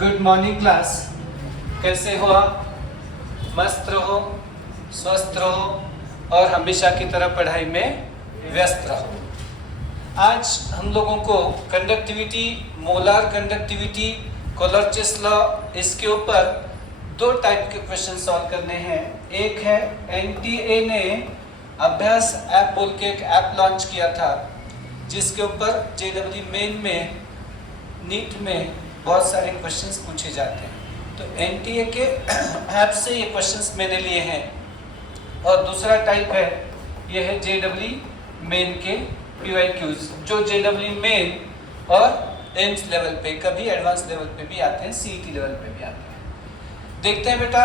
Good morning class. कैसे हो आप? मस्त रहो, स्वस्थ रहो और हमेशा की तरह पढ़ाई में व्यस्त रहो। आज हम लोगों को कंडक्टिविटी, मोलार कंडक्टिविटी, कोलर्चस लॉ, इसके ऊपर दो टाइप के क्वेश्चन सॉल्व करने हैं। एक है एनटीए ने अभ्यास ऐप बोल के एक ऐप लॉन्च किया था, जिसके ऊपर जेडब्ल्यू मेन में, नीट में बहुत सारे क्वेश्चंस पूछे जाते हैं। तो एनटीए के ऐप से ये क्वेश्चंस मैंने लिए हैं। और दूसरा टाइप है, ये है जेडब्ल्यू मेन के पीवाईक्यूज, जो जेडब्ल्यू मेन और एम्स लेवल पे, कभी एडवांस लेवल पे भी आते हैं, सीईटी लेवल पे भी आते हैं। देखते हैं बेटा।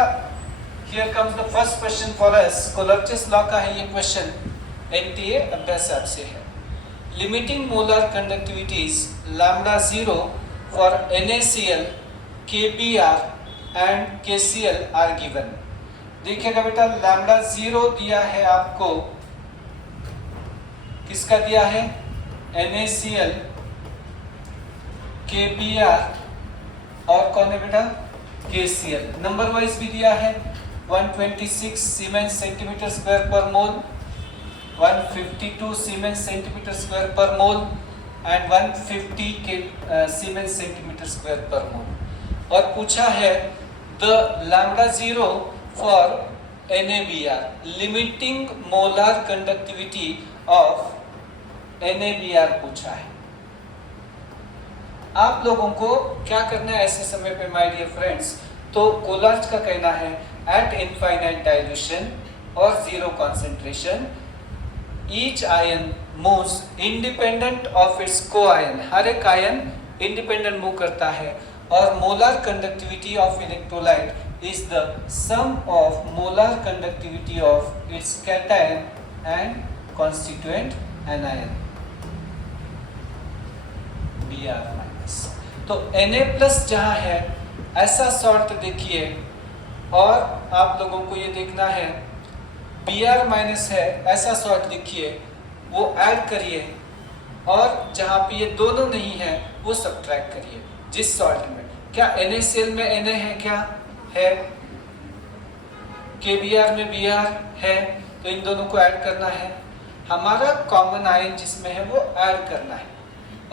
Here comes the first question for us. Kohlrausch's law का है ये क्वेश्चन, एनटीए अभ्यास ऐप से है। Limiting molar conductivities lambda 0 for NaCl, KBr and KCl are given। देखिएगा बेटा, लैम्डा 0 दिया है आपको, किसका दिया है? NaCl, KBr और कौन है बेटा? KCl। नंबर वाइज भी दिया है, 126 सीमेंस सेंटीमीटर स्क्वायर पर मोल, 152 सीमेंस सेंटीमीटर स्क्वायर पर मोल एंड 150 के सीमेंस सेंटीमीटर स्क्वायर पर मोल। और पूछा है the lambda 0 for NaBr, limiting molar conductivity of NaBr पूछा है। आप लोगों को क्या करना है ऐसे समय पे माय डियर फ्रेंड्स? तो कोलर्च का कहना है एट इनफाइनाइट डाइल्यूशन और zero concentration each ion moves independent of its co-ion। हर एक आयन इंडिपेंडेंट मूव करता है। और molar conductivity of electrolyte is the sum of molar conductivity of its cation and constituent anion Br-। तो Na+ जहां है ऐसा सॉल्ट देखिए, और आप लोगों को ये देखना है Br- है ऐसा सॉल्ट देखिए, वो ऐड करिए, और जहां पे ये दोनों नहीं है वो सब्ट्रैक्ट करिए। जिस सॉल्ट में, क्या NaCl में Na है? क्या है? KBr में Br है, तो इन दोनों को ऐड करना है। हमारा कॉमन आयन जिसमें है वो ऐड करना है,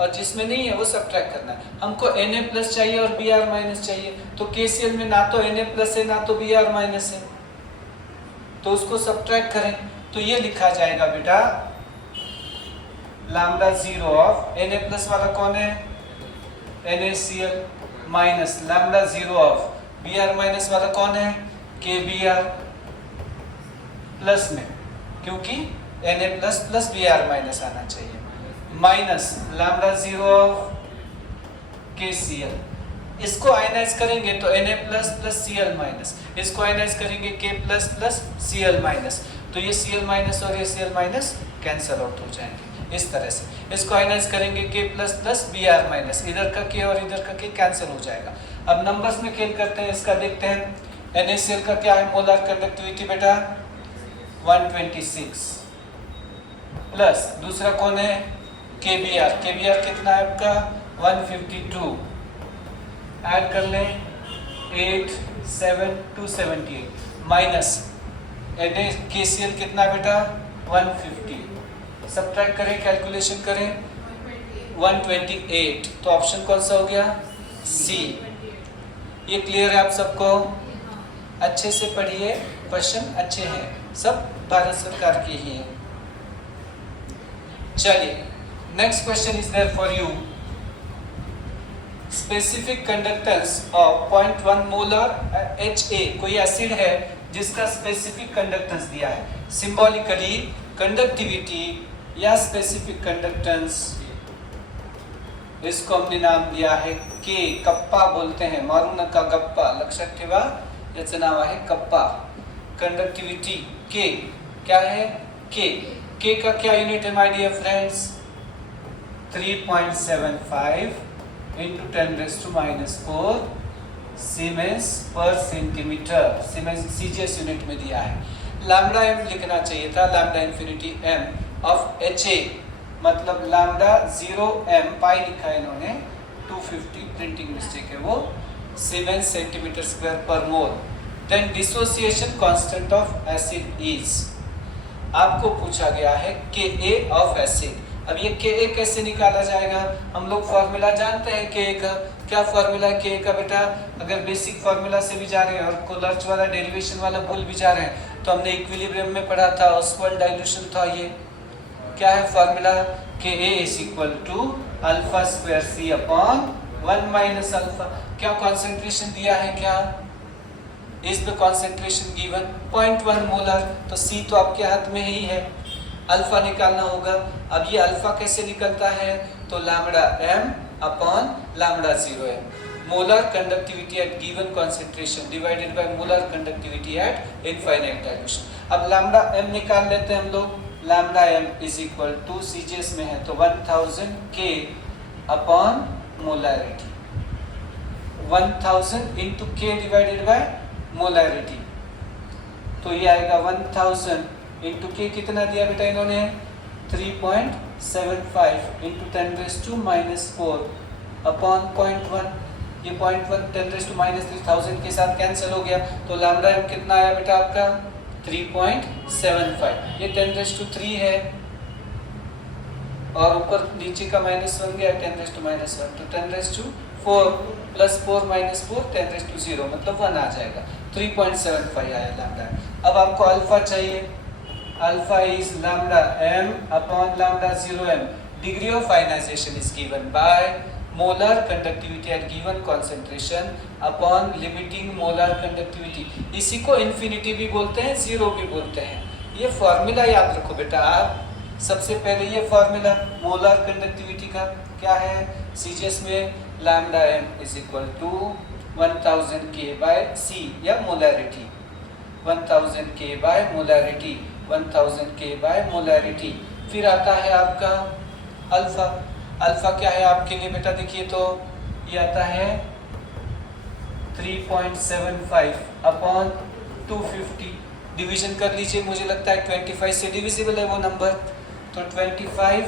और जिसमें नहीं है वो सब्ट्रैक्ट करना है। हमको Na+ चाहिए और Br- चाहिए, तो KCl में ना तो Na+ है ना तो Br- है, तो उसको सब्ट्रैक्ट करें। तो ये लिखा जाएगा बेटा, लैम्डा 0 ऑफ Na+ वाला कौन है? NaCl minus lambda 0 of Br- वाला कौन है? KBr प्लस में, क्योंकि Na+ प्लस Br- आना चाहिए, माइनस लैम्डा 0 ऑफ KCl। इसको आयनाइज करेंगे तो Na+ प्लस Cl-, इसको आयनाइज करेंगे K+ प्लस Cl-, तो ये Cl- और ये Cl- कैंसल आउट हो जाएंगे। इस तरह से इसको आयनाइज करेंगे K+ प्लस Br-, इधर का K और इधर का K कैंसिल हो जाएगा। अब नंबर्स में खेल करते हैं, इसका देखते हैं। NaCl का क्या है मोलर कंडक्टिविटी बेटा? 126 प्लस दूसरा कौन है? KBr कितना है आपका? 152, ऐड कर लें 8, 7, 278 माइनस KCl कितना बेटा? 150, सब्ट्रैक्ट करें, कैलकुलेशन करें, 128, तो ऑप्शन कौन सा हो गया? सी। ये क्लियर है आप सबको? अच्छे से पढ़िए, क्वेश्चन अच्छे हैं, सब भारत सरकार के ही हैं। चलिए, next question is there for you. Specific conductance of 0.1 molar HA, कोई एसिड है जिसका स्पेसिफिक कंडक्टेंस दिया है। सिंबॉलिकली कंडक्टिविटी या स्पेसिफिक कंडक्टेंस, इसको हमने नाम दिया है K, कप्पा बोलते हैं, मारू नका गप्पा, लक्षात ठेवा, याचं नाव आहे कप्पा। कंडक्टिविटी K क्या है? K का क्या यूनिट है my dear friends? 3.75 into 10⁻⁴ siemens पर सेंटीमीटर, सीमेंस CGS यूनिट में दिया है। लैम्डा m लिखना चाहिए था, lambda infinity m of HA, मतलब लैम्डा 0 m, पाई लिखा है इन्होंने, 250 प्रिंटिंग मिस्टेक है वो, 7 सेंटीमीटर स्क्वायर पर mole. Then dissociation constant of acid is, आपको पूछा गया है Ka ऑफ एसिड। अब ये Ka कैसे निकाला जाएगा? हम लोग फॉर्मूला जानते हैं Ka का। क्या फॉर्मूला है Ka का बेटा? अगर बेसिक फॉर्मूला से भी जा रहे हैं और कोलर्च वाला डेरिवेशन वाला भूल भी जा रहे हैं तो हमने इक्विलिब्रियम में पढ़ा था, ऑसवाल्ड डाइल्यूशन था। ये क्या है formula? Ka is equal to alpha square C upon 1 minus alpha. क्या कॉन्सेंट्रेशन दिया है? क्या is the concentration given? 0.1 molar. तो C तो आपके हाथ में ही है, अल्फा निकालना होगा। अब ये अल्फा कैसे निकलता है? तो lambda m upon lambda 0m, molar conductivity at given concentration divided by molar conductivity at infinite dilution. अब लैम्डा m निकाल लेते हैं हम लोग। Lambda m is equal to CGS में है तो 1000 K upon molarity, 1000 into K divided by molarity. तो ये आएगा 1000 इंटू K, कितना दिया बेटा इन्होंने? 3.75 इंटू 10⁻⁻4 अपॉन 0.1। ये 0.1 10⁻⁻3,000 के साथ कैंसिल हो गया तो लैम्डा m कितना आया बेटा आपका? 3.75। ये 10⁻³ है और ऊपर नीचे का -1 गया 10⁻⁻1 तो 10⁻⁴ प्लस 4 माइनस 4 10⁻�0 मतलब 1 आ जाएगा। 3.75 आया लैम्डा। अब आपको अल्फा चाहिए। Alpha is lambda m upon lambda 0m। Degree of ionization is given by molar conductivity at given concentration upon limiting molar conductivity. इसी को इन्फिनिटी भी बोलते हैं, जीरो भी बोलते हैं। ये फॉर्मूला याद रखो बेटा आप। सबसे पहले ये फॉर्मूला मोलर कंडक्टिविटी का क्या है? सीजीएस में lambda m is equal to 1000 K by C या molarity, 1000 K by molarity, 1000 K by molarity. फिर आता है आपका अल्फा। अल्फा क्या है आपके लिए बेटा? देखिए तो ये आता है 3.75 अपॉन 250। डिवीजन कर लीजिए, मुझे लगता है 25 से डिविजिबल है वो नंबर। तो 25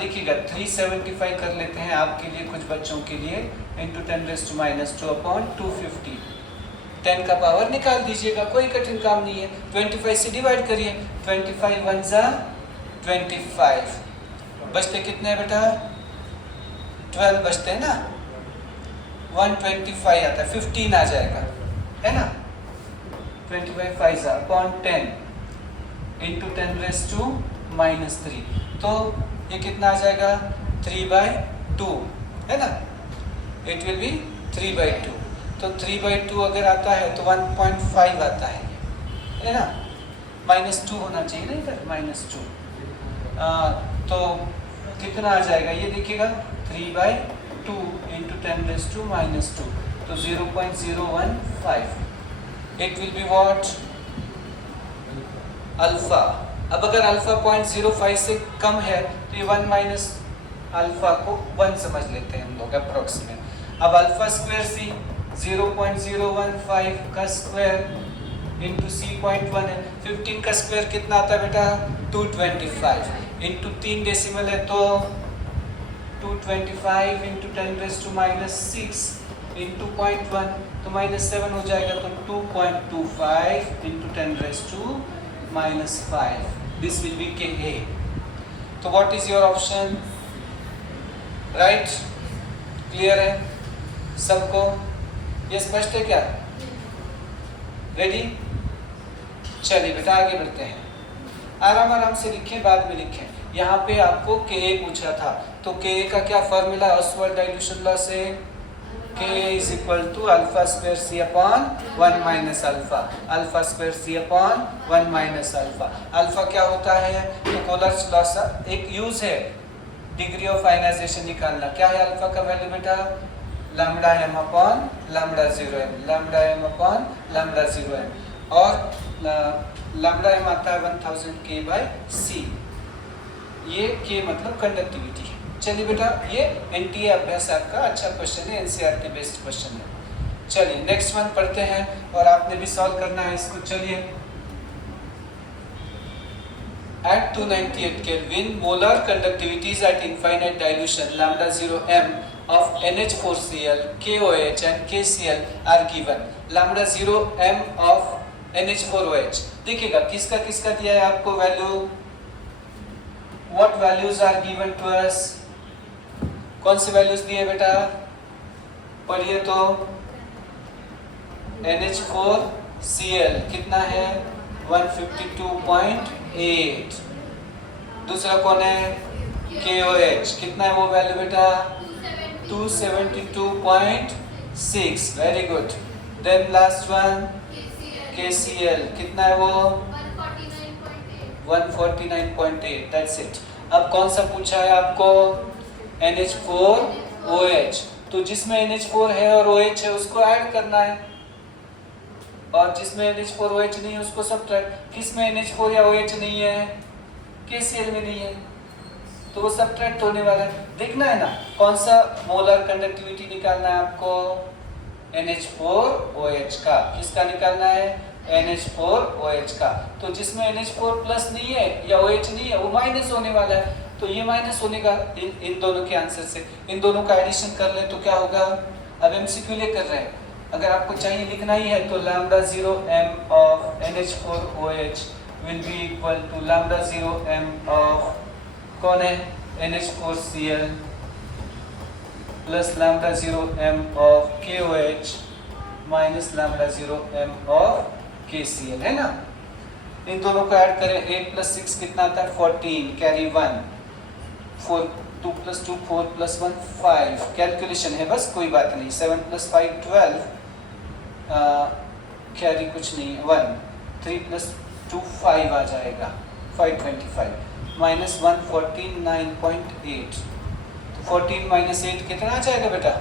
देखिएगा 375 कर लेते हैं आपके लिए, कुछ बच्चों के लिए, इंटू 10⁻² अपॉन 250। 10 का पावर निकाल दीजिएगा, कोई कठिन काम नहीं है। 25 से डिवाइड करिए, 25 1 जा 25, बचते कितने हैं बेटा? 12 बचते हैं ना। 125 आता है, 15 आ जाएगा, है ना। 25 5 अपॉन 10 इंटू 10⁻⁻3 तो ये कितना आ जाएगा? 3/2, है ना। It will be 3/2। तो 3/2 अगर आता है तो 1.5 आता है ना। -2 होना चाहिए ना इधर, -2। तो कितना आ जाएगा ये देखिएगा? 3/2 इंटू 10⁻⁻2 तो 0.015। It will be what? Alpha. अब अगर अल्फा 0.05 से कम है तो ये 1 माइनस अल्फा को 1 समझ लेते हैं हम लोग अप्रोक्सीमेट। अब अल्फा स्क्वायर C 0.015 का स्क्वायर इंटू C 0.1 है। 15 का स्क्वायर कितना आता है बेटा? 225 इंटू 3 डेसिमल है तो 225 इंटू 10⁻⁻6 इंटू 0.1 तो -7 हो जाएगा तो 2.25 into 10⁻⁻5। This will be Ka। तो what is your option? Right? Clear है सबको? ये स्पष्ट है क्या? रेडी? चलिए बेटा आगे बढ़ते हैं। आराम आराम से लिखें, बाद में लिखें। यहाँ पे आपको Ka पूछा था तो Ka का क्या फॉर्मूला? ऑसवाल्ड डाइल्यूशन लॉ से Ka is equal to alpha square C upon 1 minus alpha, alpha square C upon 1 minus alpha. Alpha क्या होता है? तो कोलर्स लॉ का एक यूज है डिग्री ऑफ आयनाइजेशन निकालना। क्या है अल्फा का वैल्यू बेटा? Lambda m upon lambda 0m, lambda m upon lambda 0m। और लैम्डा m आता है 1000 K बाय C। ये K मतलब कंडक्टिविटी है। चलिए बेटा ये एनटीए अभ्यास आपका अच्छा क्वेश्चन है, एनसीईआरटी बेस्ड क्वेश्चन है। चलिए नेक्स्ट वन पढ़ते हैं और आपने भी सॉल्व करना है इसको। चलिए, at 298 Kelvin, molar conductivity is at infinite dilution lambda 0 m of NH4Cl, KOH and KCl are given. lambda 0 m of NH4OH. देखिएगा किसका किसका दिया है आपको value. What values are given to us? कौन सी वैल्यूज दिए बेटा पढ़िए तो. NH4Cl कितना है 152.8. दूसरा कौन है KOH कितना है वो वैल्यू बेटा 272.6. Very good. Then last one KCl कितना है वो 149.8. That's it. अब कौन सा पूछा है आपको NH4OH. तो जिसमें NH4 है और OH है उसको ऐड करना है और जिसमें NH4OH नहीं है उसको सब्ट्रैक्ट. किसमें NH4 या OH नहीं है KCl में नहीं है तो वो सब्ट्रैक्ट होने वाला है. देखना है ना कौन सा मोलर कंडक्टिविटी निकालना है आपको NH4OH का. किसका निकालना है NH4OH का. तो जिसमें NH4 प्लस नहीं है या OH नहीं है वो माइनस होने वाला है. तो ये माइनस होने का इन दोनों के आंसर से इन दोनों का एडिशन कर ले तो क्या होगा. अब MCQ ले कर रहे हैं. अगर आपको चाहिए लिखना ही है तो lambda 0 m of NH4OH will be equal to lambda 0 m of कौन है NH4Cl plus lambda 0 m of KOH minus lambda 0 m of KCl है ना. इन दोनों को ऐड करें 8 plus 6 कितना आता है 14. Carry 1 4 2 plus 2 4 plus 1 5. कैलकुलेशन है बस कोई बात नहीं. 7 plus 5 12. कैरी कुछ नहीं 1. 3 plus 2 5 आ जाएगा 525 minus 1 49.8. तो 14 minus 8 कितना आ जाएगा बेटा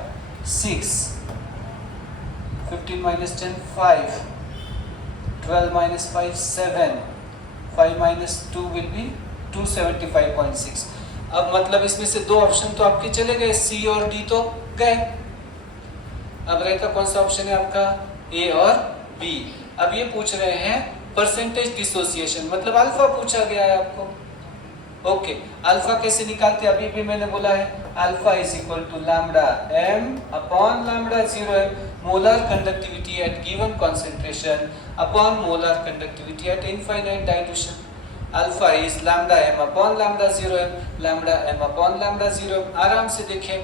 6. 15 minus 10 5. 12 minus 5 7. 5 minus 2 will be 275.6. अब मतलब इसमें से दो ऑप्शन तो आपके चले गए C और D तो गए. अब रहता कौन सा ऑप्शन है आपका A और B. अब ये पूछ रहे हैं परसेंटेज डिसोसिएशन मतलब अल्फा पूछा गया है आपको. ओके अल्फा कैसे निकालते हैं अभी भी मैंने बोला है alpha is equal to lambda m upon lambda 0m molar conductivity at given concentration upon molar conductivity at infinite dilution. Alpha is lambda m upon lambda 0m lambda m upon lambda 0m. आराम से देखें.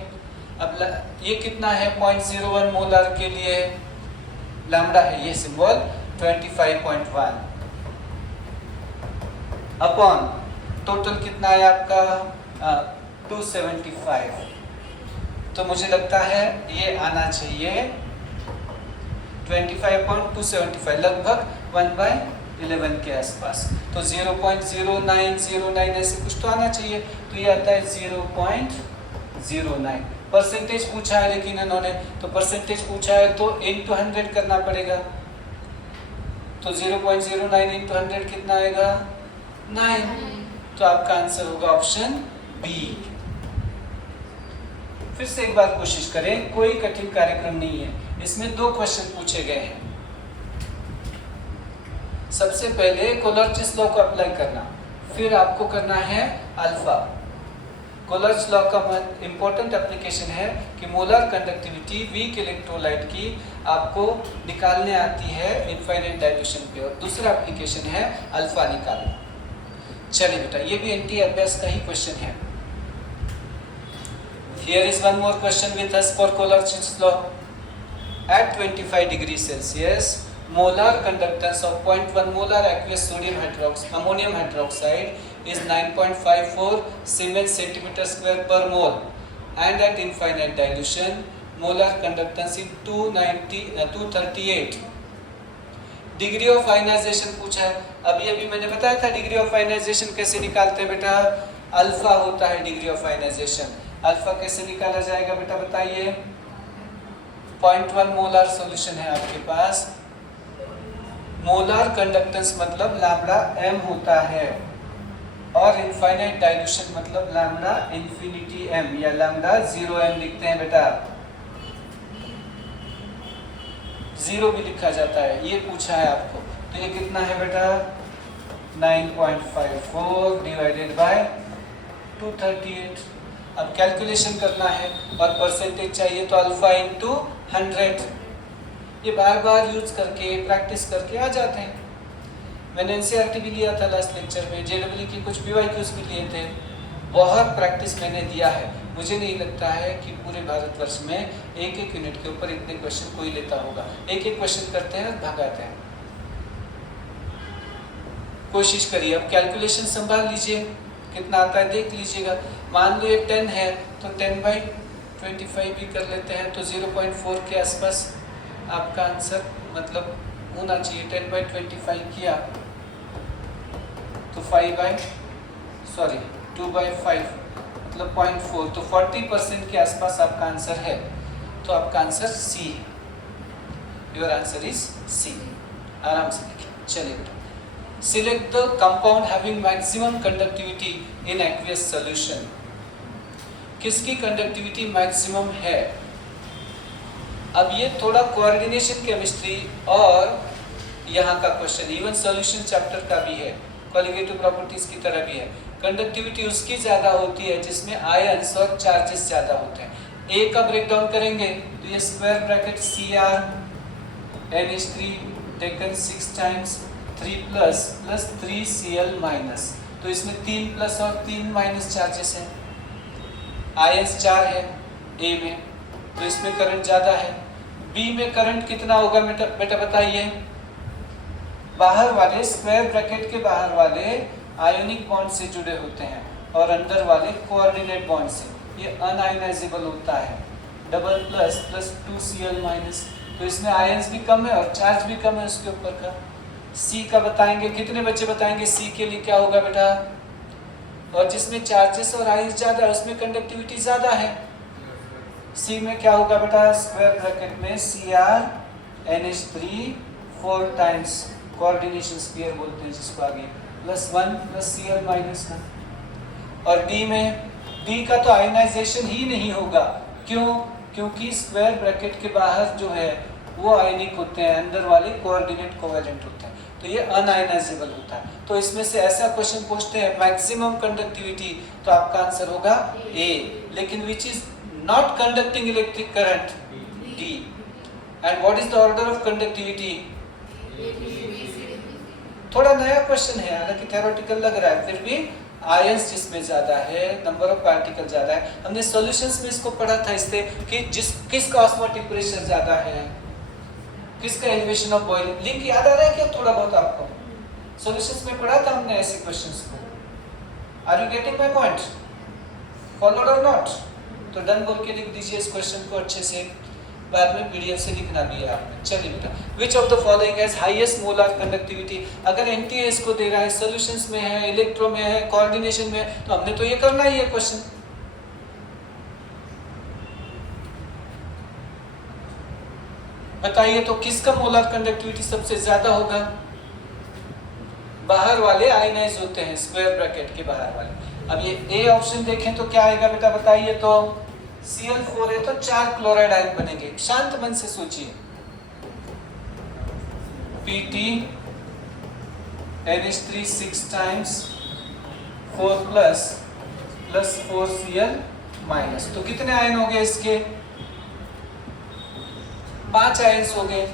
अब ये कितना है 0.01 molar के लिए lambda है ये सिंबल 25.1 अपॉन टोटल कितना है आपका 275. तो मुझे लगता है ये आना चाहिए 25.275 लगभग 1/11 के आसपास. तो 0.0909 ऐसे कुछ तो आना चाहिए. तो ये आता है 0.09. परसेंटेज पूछा है लेकिन इन्होंने तो परसेंटेज पूछा है तो into 100 करना पड़ेगा. तो 0.09 into 100 कितना आएगा 9. तो आपका आंसर होगा ऑप्शन बी. फिर से एक बार कोशिश करें. कोई कठिन कार्यक्रम नहीं है. इसमें दो क्वेश्चन पूछे गए हैं. सबसे पहले कोलर्चिस लॉ को अप्लाई करना. फिर आपको करना है अल्फा. कोलर्च लॉ का इंपॉर्टेंट एप्लीकेशन है कि मोलर कंडक्टिविटी वीक इलेक्ट्रोलाइट की आपको निकालने आती है इनफाइनाइट डाइल्यूशन पे. और दूसरा एप्लीकेशन है अल्फा निकालना. चलिए बेटा ये भी एनटी अभ्यास का ही क्वेश्चन है. Here is one more question with us for Kolarch's law. At 25 degrees Celsius, molar conductance of 0.1 molar aqueous ammonium hydroxide is 9.54 Siemens centimeter square per mole, and at infinite dilution, molar conductance is 238. Degree of ionization पूछा है. अभी मैंने बताया था degree of ionization कैसे निकालते हैं बेटा. अल्फा होता है डिग्री ऑफ आयनाइजेशन. अल्फा कैसे निकाला जाएगा बेटा बताइए. 0.1 मोलर सॉल्यूशन है आपके पास. मोलर कंडक्टेंस मतलब लैम्डा m होता है और इनफाइनाइट डाइल्यूशन मतलब लैम्डा इंफिनिटी m या लैम्डा 0m लिखते हैं बेटा. 0 भी लिखा जाता है. ये पूछा है आपको. तो ये कितना है बेटा 9.54 डिवाइडेड बाय 238. अब कैलकुलेशन करना है और परसेंटेज चाहिए तो अल्फा इंटू 100। ये बार बार यूज करके प्रैक्टिस करके आ जाते हैं। मैंने एनसीईआरटी भी लिया था लास्ट लेक्चर में, जेडब्ल्यू की कुछ पीवाईक्यूज भी लिए थे, बहुत प्रैक्टिस मैंने दिया है। मुझे नहीं लगता है कि पूरे भारतवर्ष में एक एक यूनिट के ऊपर इतने क्वेश्चन कोई लेता होगा। एक एक क्वेश्चन करते हैं और भगाते हैं। कोशिश करिए, अब कैलकुलेशन संभाल लीजिए, कितना आता है देख लीजिएगा। मान लो ये 10 है तो 10/25 भी कर लेते हैं तो 0.4 के आसपास आपका आंसर मतलब होना चाहिए। 10/25 किया तो 2/5 मतलब 0.4, तो 40% के आसपास आपका आंसर है। तो आपका आंसर सी है। Your answer is C. आराम से लिखिए। चलिए बेटा, select the compound having maximum conductivity in aqueous solution. किसकी कंडक्टिविटी मैक्सिमम है? अब ये थोड़ा कोऑर्डिनेशन केमिस्ट्री और यहाँ का क्वेश्चन इवन सॉल्यूशन चैप्टर का भी है, कॉलिगेटिव प्रॉपर्टीज की तरह भी है। कंडक्टिविटी उसकी ज़्यादा होती है जिसमें आयंस और चार्जेस ज़्यादा होते हैं। ए का ब्रेक डाउन करेंगे तो ये square bracket Cr NH3 taken 6 times 3 plus 3Cl minus, तो इसमें 3 प्लस और 3 माइनस चार्जेस हैं। आयंस 4 है ए में, तो इसमें करंट ज़्यादा है। बी में करंट कितना होगा बेटा बताइए? बाहर वाले स्क्वायर ब्रैकेट के बाहर वाले आयोनिक बॉन्ड से जुड़े होते हैं और अंदर वाले कोऑर्डिनेट बॉन्ड से, ये अनआयोनाइजेबल होता है। डबल प्लस 2Cl माइनस, तो इसमें आयंस भी कम है और चार्ज भी कम है उसके ऊपर का। सी का बताएंगे, कितने बच्चे बताएंगे सी के लिए क्या होगा बेटा? और जिसमें चार्जेस और आयंस ज़्यादा है उसमें कंडक्टिविटी ज़्यादा है। सी में क्या होगा बेटा? स्क्वायर ब्रैकेट में Cr NH3 4 times coordination sphere बोलते हैं जिसको, आगे +1 +Cl माइनस का। और डी में, डी का तो आयनाइजेशन ही नहीं होगा। क्यों? क्योंकि स्क्वायर ब्रैकेट के बाहर जो है वो आयनिक होते हैं, अंदर वाले कोऑर्डिनेट कोवेलेंट होते हैं, तो ये अनआयनाइजेबल होता है। तो इसमें से ऐसा क्वेश्चन पूछते हैं मैक्सिमम कंडक्टिविटी, तो आपका आंसर होगा ए। लेकिन which is not conducting electric current? D. And what is the order of conductivity? थोड़ा नया क्वेश्चन है, हालांकि थ्योरेटिकल लग रहा है, फिर भी आयंस जिसमें ज्यादा है, नंबर ऑफ पार्टिकल ज्यादा है। हमने सॉल्यूशंस में इसको पढ़ा था इससे कि किसका ऑस्मोटिक प्रेशर ज्यादा है, किसका एलिवेशन ऑफ बॉइलिंग। लिंक याद आ रहा है क्या थोड़ा बहुत आपको? सॉल्यूशंस में पढ़ा था हमने ऐसे क्वेश्चंस को। Are you getting my point? Followed और नॉट? तो डन बोल के लिख दीजिए इस क्वेश्चन को अच्छे से, बाद में पीडीएफ से लिखना भी है आपने। चलिए बेटा, which of the following has highest molar conductivity? अगर एनटीएस को दे रहा है, सॉल्यूशंस में है, इलेक्ट्रो में है, कोऑर्डिनेशन में है, तो हमने तो ये करना ही है क्वेश्चन। बताइए तो किसका मोलर कंडक्टिविटी सबसे ज्यादा होगा? बाहर वाले आयनाइज होते हैं, स्क्वायर ब्रैकेट के बाहर वाले। अब ये ए ऑप्शन देखें तो क्या आएगा बेटा बताइए तो? Cl4 है तो 4 क्लोराइड आयन बनेंगे। शांत मन से सोचिए, Pt NH3 6 times 4 plus 4Cl minus, तो कितने आयन हो गए इसके? 5 आयन्स हो गए।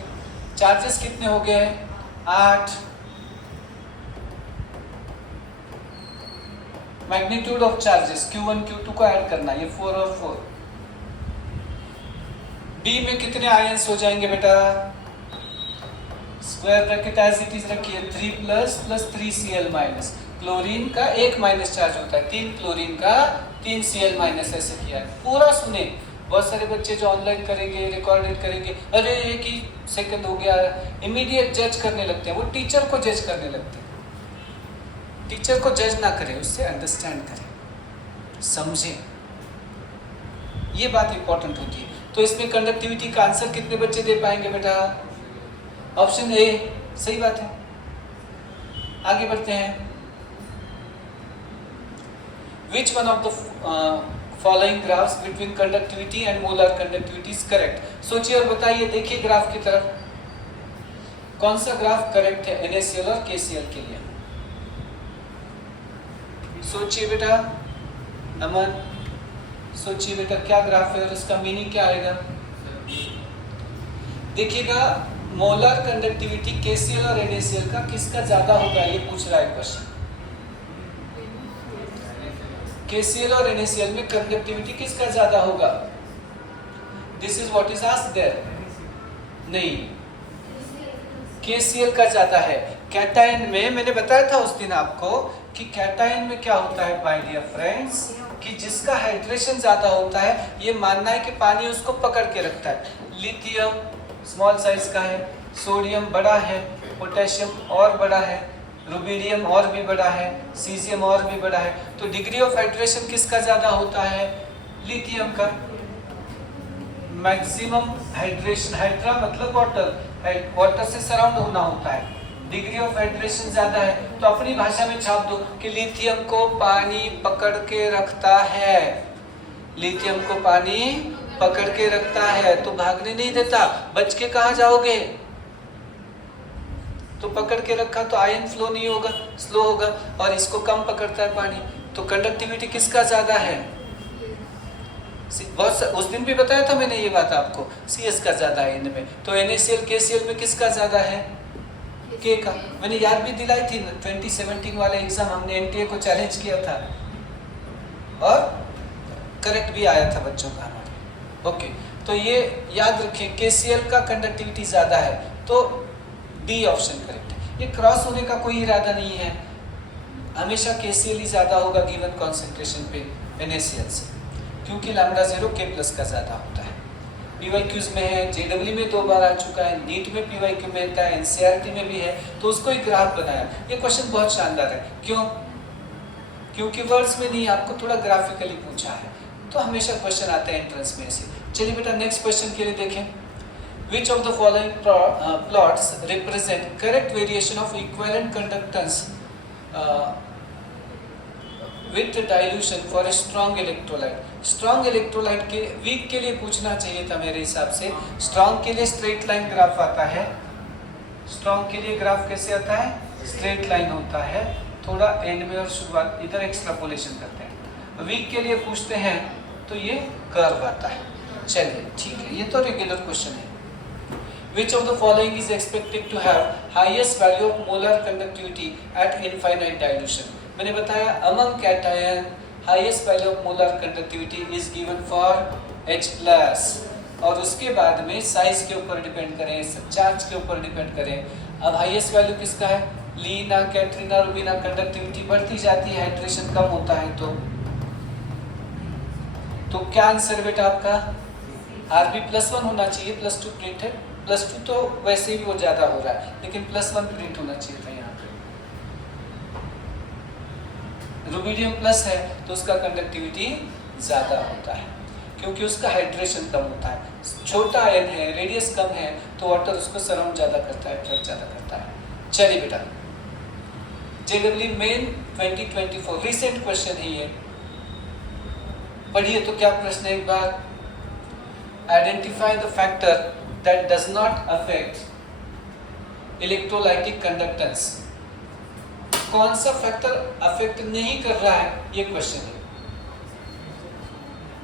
चार्जेस कितने हो गए? 8। Magnitude of charges Q1 Q2 को ऐड करना, ये 4 और 4। बी में कितने आयंस हो जाएंगे बेटा? Square bracket as it is रखिए, 3 प्लस 3Cl माइनस। क्लोरीन का 1 माइनस चार्ज होता है, 3 क्लोरीन का 3 Cl माइनस, ऐसे किया है। पूरा सुने, बहुत सारे बच्चे जो ऑनलाइन करेंगे, रिकॉर्डेड करेंगे, अरे एक ही सेकंड हो गया, इमीडिएट जज करने लगते हैं। वो टीचर को जज करने लगते हैं। टीचर को जज ना करें, उससे अंडरस्टैंड करें, समझें, ये बात इंपॉर्टेंट होती है। तो इसमें कंडक्टिविटी का आंसर कितने बच्चे दे पाएंगे बेटा? ऑप्शन ए सही बात है। आगे बढ़ते हैं। Which one of the following graphs between conductivity and molar conductivity is correct? सोचिए और बताइए, देखिए ग्राफ की तरफ, कौन सा ग्राफ करेक्ट है NaCl और KCl के लिए? सोचिए बेटा, अमन सोचिए बेटा क्या ग्राफ है और उसका मीनिंग क्या आएगा। देखिएगा मोलर कंडक्टिविटी KCl और NaCl का किसका ज्यादा होगा, ये पूछ रहा है क्वेश्चन। KCl और NaCl में कंडक्टिविटी किसका ज्यादा होगा, this is what is asked there. नहीं, KCl का ज्यादा है। कैटायन में मैंने बताया था उस दिन आपको कि कैटायन में क्या होता है माय डियर फ्रेंड्स, कि जिसका हाइड्रेशन ज्यादा होता है ये मानना है कि पानी उसको पकड़ के रखता है। लिथियम स्मॉल साइज का है, सोडियम बड़ा है, पोटेशियम और बड़ा है, रुबिडियम और भी बड़ा है, सीजियम और भी बड़ा है। तो डिग्री ऑफ हाइड्रेशन किसका ज्यादा होता है, लिथियम का। मैक्सिमम हाइड्रेशन, हाइड्रा मतलब वाटर, वाटर से सराउंड होना होता है, डिग्री ऑफ हाइड्रेशन ज्यादा है। तो अपनी भाषा में छाप दो कि लिथियम को पानी पकड़ के रखता है, लिथियम को पानी पकड़ के रखता है, तो भागने नहीं देता। बच के कहाँ जाओगे, तो पकड़ के रखा तो आयन फ्लो नहीं होगा, स्लो होगा, और इसको कम पकड़ता है पानी। तो कंडक्टिविटी किसका ज्यादा है, उस दिन भी बताया था मैंने ये बात आपको, CS का ज्यादा है इनमें। तो NaCl KCl में किसका ज्यादा है, K का। मैंने याद भी दिलाई थी 2017 वाले एग्जाम, हमने NTA को चैलेंज किया था और करेक्ट भी आया था बच्चों का हमारे। ओके, तो ये याद रखें KCl का कंडक्टिविटी ज्यादा है, तो D ऑप्शन करेक्ट है। ये क्रॉस होने का कोई इरादा नहीं है, हमेशा KCl ही ज्यादा होगा गिवन कॉन्सेंट्रेशन पे NaCl से, क्योंकि लैम्डा 0 K+ का ज्यादा होता है। PYQs में है, JW में 2 बार आ चुका है, नीट में PYQ में है, NCERT में भी है, तो उसको एक ग्राफ बनाया। ये क्वेश्चन बहुत शानदार है, क्यों, क्योंकि वर्ड्स में नहीं, आपको थोड़ा ग्राफिकली पूछा है, तो हमेशा क्वेश्चन आते हैं एंट्रेंस में ऐसे। चलिए बेटा नेक्स्ट क्वेश्चन के लिए देखें। Which of the following plots represent correct variation of equivalent conductance with dilution for a strong electrolyte? Strong electrolyte के, वीक के लिए पूछना चाहिए था मेरे हिसाब से। स्ट्रॉन्ग के लिए स्ट्रेट लाइन ग्राफ आता है, स्ट्रॉन्ग के लिए ग्राफ कैसे आता है, स्ट्रेट लाइन होता है, थोड़ा एंड में और शुरुआत, इधर एक्सट्रापोलेशन करते हैं। वीक के लिए पूछते हैं तो ये कर्व आता है। चलिए ठीक है, ये तो रेगुलर क्वेश्चन है। Which of the following is expected to have highest value of molar conductivity at infinite dilution? मैंने बताया among cation highest value of molar conductivity is given for H+, और उसके बाद में साइज के ऊपर डिपेंड करें, चार्ज के ऊपर डिपेंड करें। अब हाईएस्ट वैल्यू किसका है, लीना, कैटरीना, रूबीना। कंडक्टिविटी बढ़ती जाती है, हाइड्रेशन कम होता है, तो क्या आंसर बेटा आपका, Rb+1 होना चाहिए, +2 प्रिंट है, +2 तो वैसे भी वो ज्यादा हो रहा है, लेकिन +1 प्रिंट होना चाहिए था यहाँ पे। रुबिडियम प्लस है तो उसका कंडक्टिविटी ज्यादा होता है, क्योंकि उसका हाइड्रेशन कम होता है। छोटा आयन है, रेडियस कम है, तो वाटर उसको सराउंड ज्यादा करता है, अट्रैक्ट ज्यादा करता है। चलिए बेटा, JEE मेन 2024 रिसेंट क्वेश्चन है ये, पढ़िए तो क्या प्रश्न है एक बार। Identify the factor that does not affect electrolytic conductance. कौन सा फैक्टर अफेक्ट नहीं कर रहा है, ये क्वेश्चन है।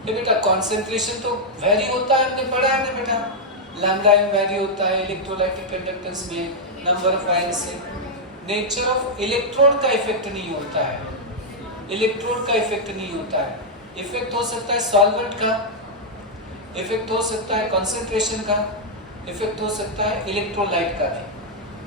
ये बेटा कॉन्सेंट्रेशन तो वेरी होता है, हमने पढ़ा है ना बेटा, लैम्डा में वेरी होता है इलेक्ट्रोलाइटिक कंडक्टेंस में, नंबर ऑफ आयन से। नेचर ऑफ इलेक्ट्रोड का इफेक्ट नहीं होता है, इलेक्ट्रोड का इफेक्ट नहीं होता है। इफेक्ट हो सकता है सॉल्वेंट का, इफेक्ट हो सकता है कंसेंट्रेशन का, इफेक्ट हो सकता है इलेक्ट्रोलाइट का भी।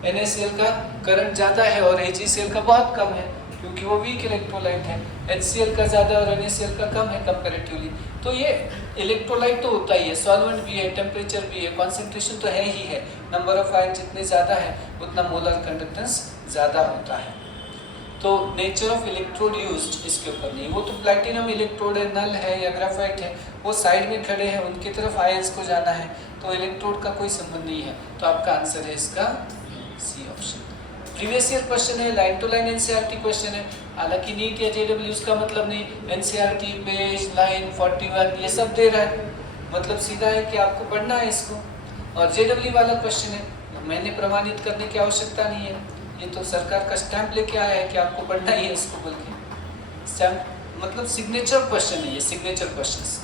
NaCl का करंट ज़्यादा है और HgCl का बहुत कम है, क्योंकि वो वीक इलेक्ट्रोलाइट है। HCl का ज़्यादा और NaCl का कम है कंपैरेटिवली। तो ये इलेक्ट्रोलाइट तो होता ही है, सॉल्वेंट भी है, टेम्परेचर भी है, कॉन्सेंट्रेशन तो है ही है। नंबर ऑफ आयन जितने ज़्यादा है उतना मोलर कंडक्टेंस ज़्यादा होता है। तो नेचर ऑफ इलेक्ट्रोड यूज्ड इसके ऊपर नहीं, वो तो प्लैटिनम इलेक्ट्रोड है, नल है या ग्रेफाइट है, वो साइड में खड़े हैं, उनकी तरफ आयंस को जाना है, तो इलेक्ट्रोड का कोई संबंध नहीं है। तो आपका आंसर है इसका C option. Previous year question है, line to line NCERT question है, हालांकि नीट या जेडब्ल्यू उसका मतलब नहीं, एनसीईआरटी पेज लाइन 41 ये सब दे रहा है, मतलब सीधा है कि आपको पढ़ना है इसको। और जेडब्ल्यू वाला क्वेश्चन है, मैंने प्रमाणित करने की आवश्यकता नहीं है, ये तो सरकार का स्टैंप लेके आया है कि आपको पढ़ना ही है इसको, बोल के स्टैंप मतलब सिग्नेचर क्वेश्चन है ये, signature questions.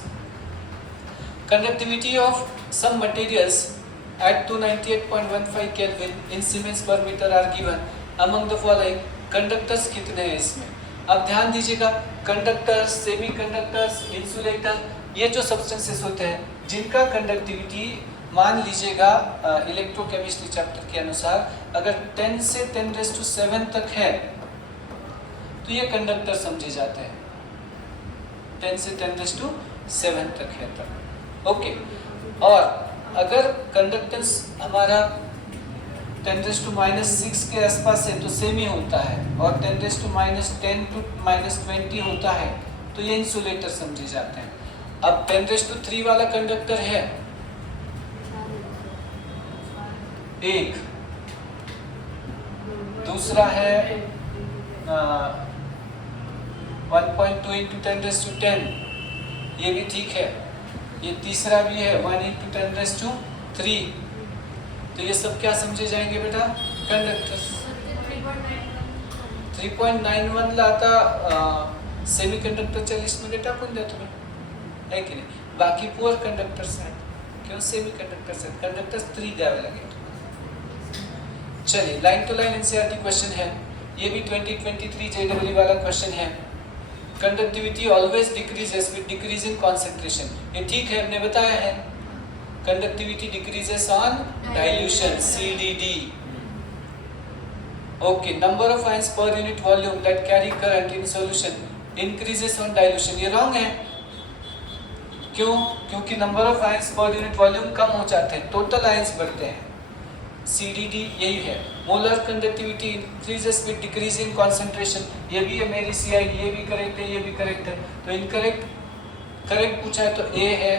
Conductivity of some materials at 298.15 Kelvin in Siemens per meter are given among the following। Conductors कितने हैं इसमें? अब ध्यान दीजिएगा, कंडक्टर्स, सेमी कंडक्टर्स, इंसुलेटर, ये जो सब्सटेंसेस होते हैं जिनका कंडक्टिविटी मान लीजिएगा इलेक्ट्रोकेमिस्ट्री चैप्टर के अनुसार अगर 10 से 10⁻⁷ तक है तो ये कंडक्टर समझे जाते हैं, 10 से 10⁻⁷ तक है तब, ओके। और अगर कंडक्टेंस हमारा 10⁻⁻⁶ के आसपास है तो सेमी होता है, और 10⁻10 to -20 होता है तो ये इंसुलेटर समझे जाते हैं। अब 10⁻³ वाला कंडक्टर है एक, दूसरा है 1.2 × 10⁻10, ये भी ठीक है, ये तीसरा भी है 1 × 10⁻3, तो ये सब क्या समझे जाएंगे बेटा? कंडक्टर्स। 3.91 लाता सेमी कंडक्टर 40 में डेटा कौन दिया तुम्हें, है कि नहीं? बाकी पुअर कंडक्टर्स हैं, क्यों सेमी कंडक्टर्स हैं, कंडक्टर्स 3 द्यावे लगे। चलिए line to line NCERT question है, ये भी 2023 JEE वाला क्वेश्चन है। Conductivity always decreases with decrease in concentration, ये ठीक है, हमने बताया है। Conductivity decreases on dilution, CDD। Okay, number of ions per unit volume that carry current in solution increases on dilution, ये रॉन्ग है। क्यों? क्योंकि number of ions per unit volume कम हो जाते हैं, टोटल आयंस बढ़ते हैं। CDD यही है। Molar conductivity increases with decrease in concentration, ये भी है मेरी CID, ये भी करेक्ट है, ये भी करेक्ट है। तो इनकरेक्ट करेक्ट पूछा है तो A है,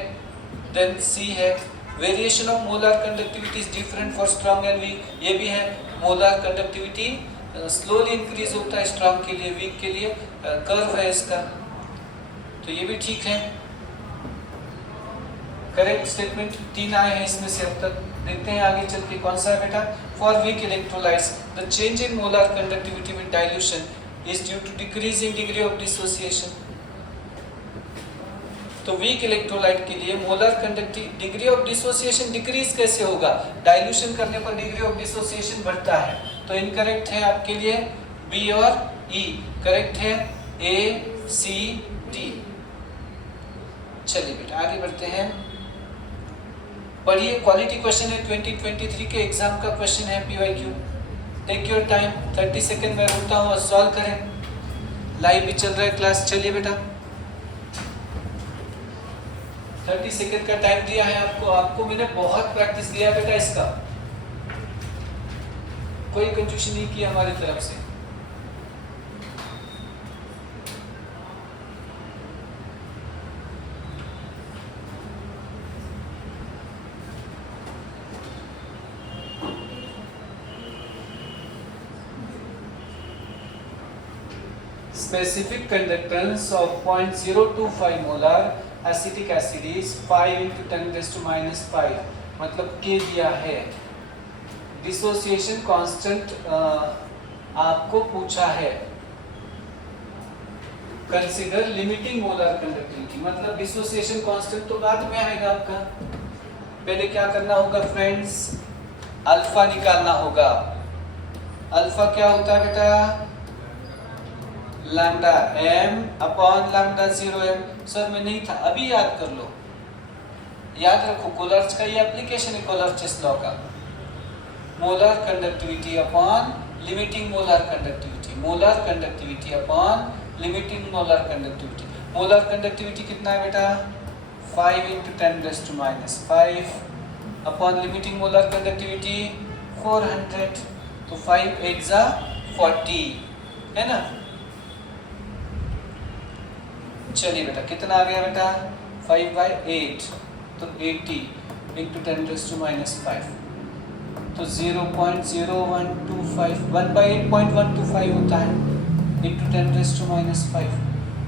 देन C है। Variation of molar conductivity is different for strong and weak, ये भी है। मोलर कंडक्टिविटी स्लोली इंक्रीज होता है स्ट्रॉन्ग के लिए, वीक के लिए कर्व है इसका, तो ये भी ठीक है। करेक्ट स्टेटमेंट 3 आए हैं इसमें से अब तक। देखते हैं आगे चल के कौन सा है बेटा। For weak electrolytes the change in molar conductivity with dilution is due to decrease in degree of dissociation. तो वीक इलेक्ट्रोलाइट के लिए molar conductivity degree of dissociation decrease कैसे होगा? डाइल्यूशन करने पर डिग्री ऑफ डिसोसिएशन बढ़ता है। तो इनकरेक्ट है आपके लिए बी और ई, करेक्ट है A, C, D। चलिए बेटा आगे बढ़ते हैं, पढ़िए। क्वालिटी क्वेश्चन है, 2023 के एग्जाम का क्वेश्चन है, PYQ। Take your time, 30 second में रुकता हूँ और सॉल्व करें। लाइव भी चल रहा है क्लास, चलिए बेटा 30 सेकेंड का टाइम दिया है आपको मैंने बहुत प्रैक्टिस दिया बेटा इसका, कोई कंफ्यूजन नहीं किया हमारी तरफ से। Specific conductance of 0.025 molar acetic acid is 5 × 10⁻⁵, मतलब K दिया है। डिसोसिएशन कांस्टेंट आपको पूछा है। कंसीडर लिमिटिंग मोलर कंडक्टिविटी, मतलब डिसोसिएशन कांस्टेंट तो बाद में आएगा आपका, पहले क्या करना होगा फ्रेंड्स? अल्फा निकालना होगा। अल्फा क्या होता है बेटा? Lambda m upon lambda 0m। Sir मैं नहीं था, अभी याद कर लो, याद रखो, कोलर्च का ये एप्लीकेशन है, कोलर्चस लॉ का। Molar conductivity upon limiting molar conductivity, molar conductivity upon limiting molar conductivity. Molar conductivity कितना है बेटा? 5 × 10⁻⁵ अपॉन लिमिटिंग मोलर कंडक्टिविटी 400, तो 5 8 40 है ना। चलिए बेटा कितना आ गया बेटा? 5/8, तो 80 × 10⁻⁵, तो 0.0125 1/8.125 होता है × 10⁻⁵,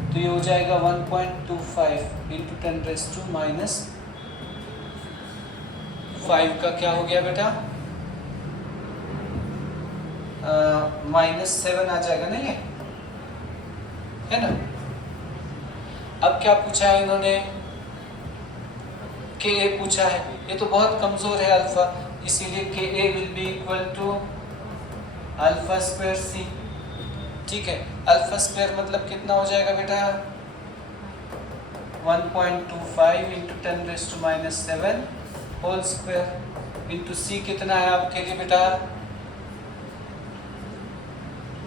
तो ये हो जाएगा 1.25 × 10⁻⁵ का क्या हो गया बेटा? -7 आ जाएगा ना, ये है ना। अब क्या पूछा है इन्होंने, के ए पूछा है, ये तो बहुत कमजोर है अल्फा, इसीलिए K A will be equal to alpha square C. ठीक है, अल्फा स्क्वायर मतलब कितना हो जाएगा बेटा, 1.25 इंटू 10⁻⁷ होल स्क्वायर इंटू सी कितना है आपके लिए बेटा